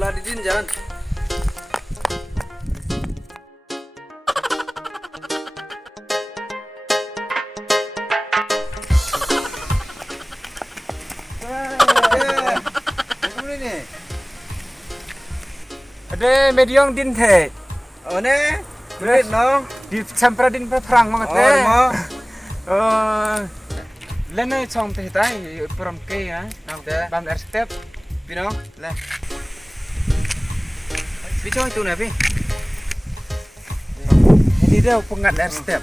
Ulah di din jalan. Ada mediong din the. Oh ne, berit nong. Di sampra din perang mangat Oh mo. Oh. Lena chong teh tai puram ke ya. Bam air step. Pinong, le. Bicho itu ne pi. Ini dia pengat air step.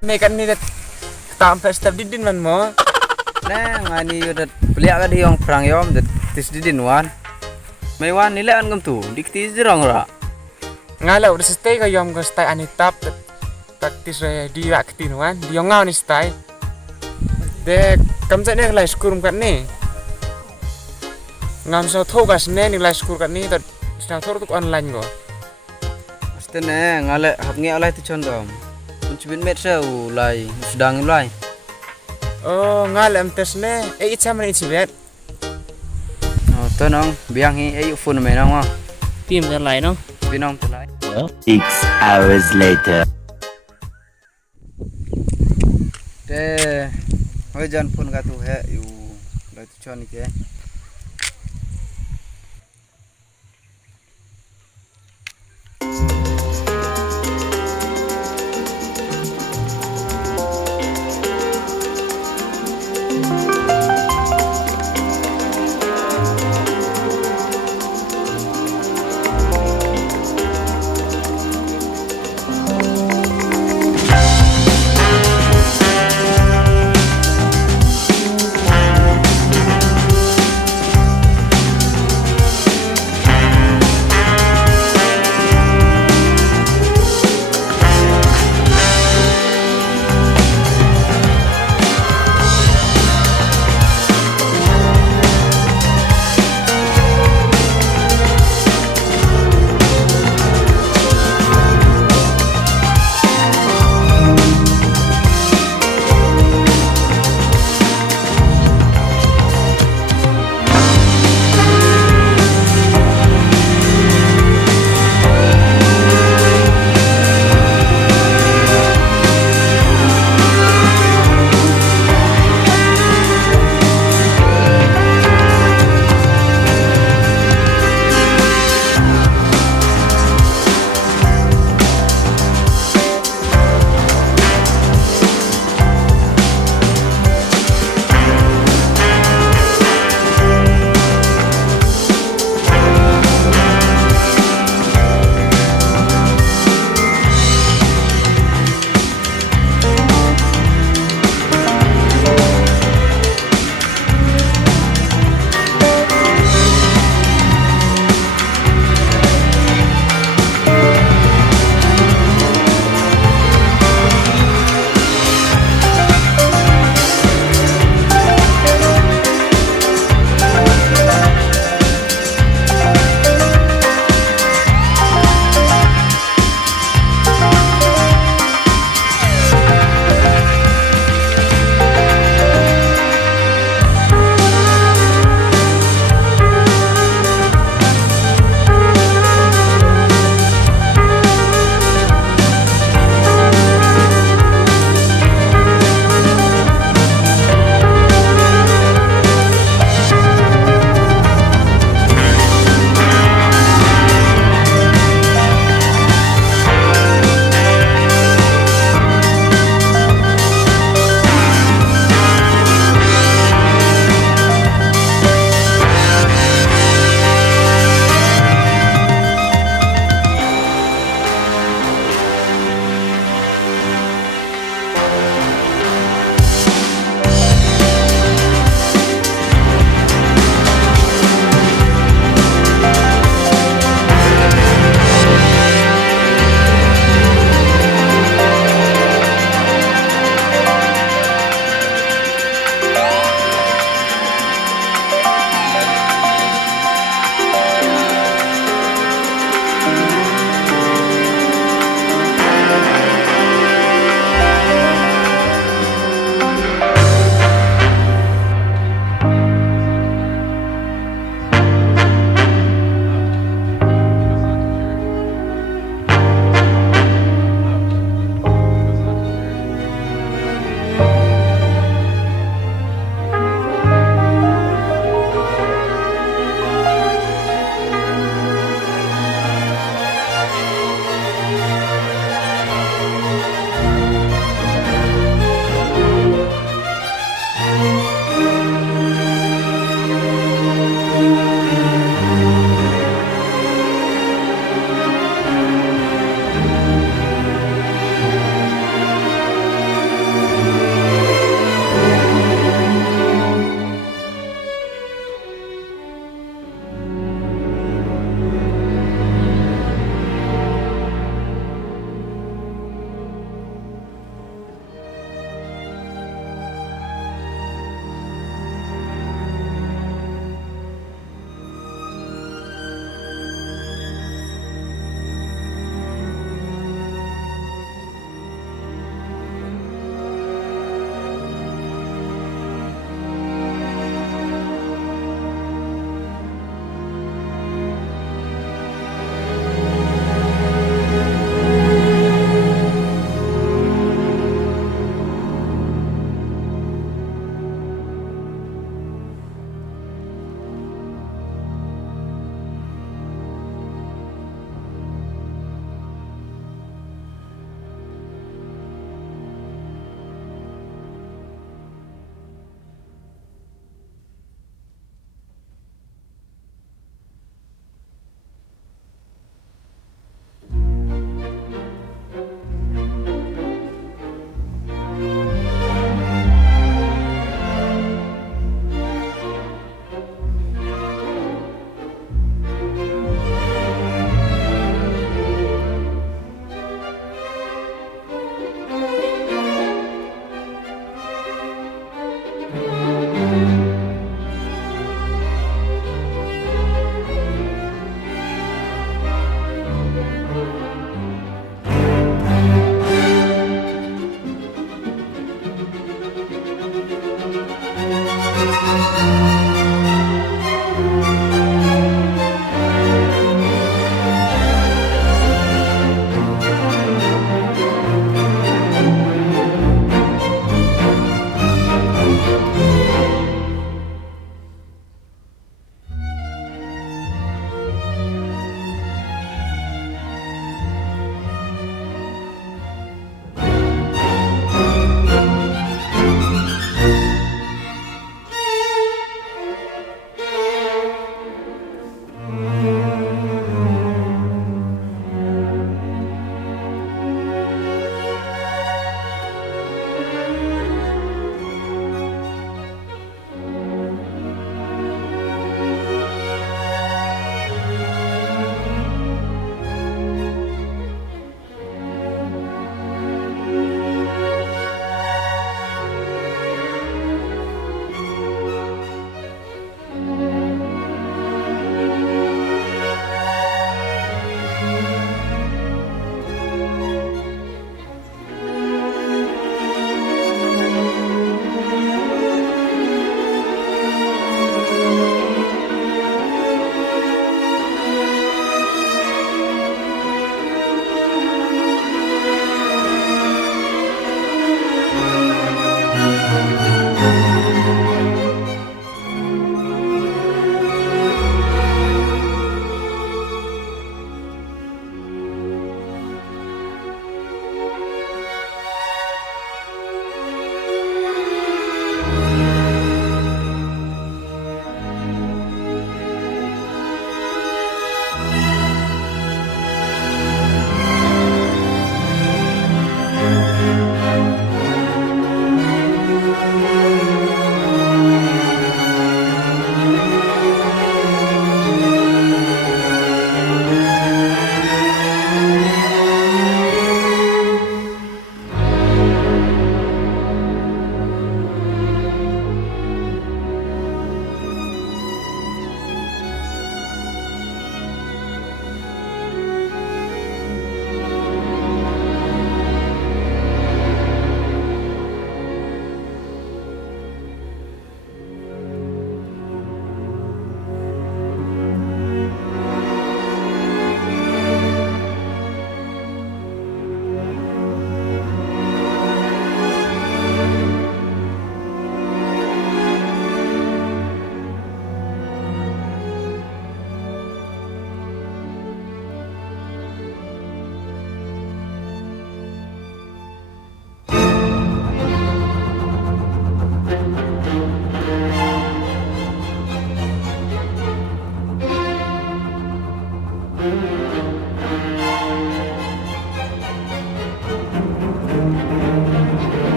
Mekan ni tam step di din man mo. Ne ngani udah beliak ka di yang perang yom det tis di din wan. Mai wan nile an gam tu, dikti jirong ra. Ngala udah stay ka yom ka stay anitap taktis di raktin wan di yang ngau ni stay. De kamsa ne lai skurum kat ni. Ngam so thogas ne ni lai skur kat ni tad sta thor tuk online go. Aste ne ngale hap nge alai tu chondom. Uncibin met sa ulai sedang ulai. Oh ngala am tes ne icha man ichibet. Oh to nong biang hi ayu phone me nong wa. Tim kan lại nó. Pinong tu lai. 6 hours later. Te hoi jan phone ka tu he yu lai tu chon ni ke.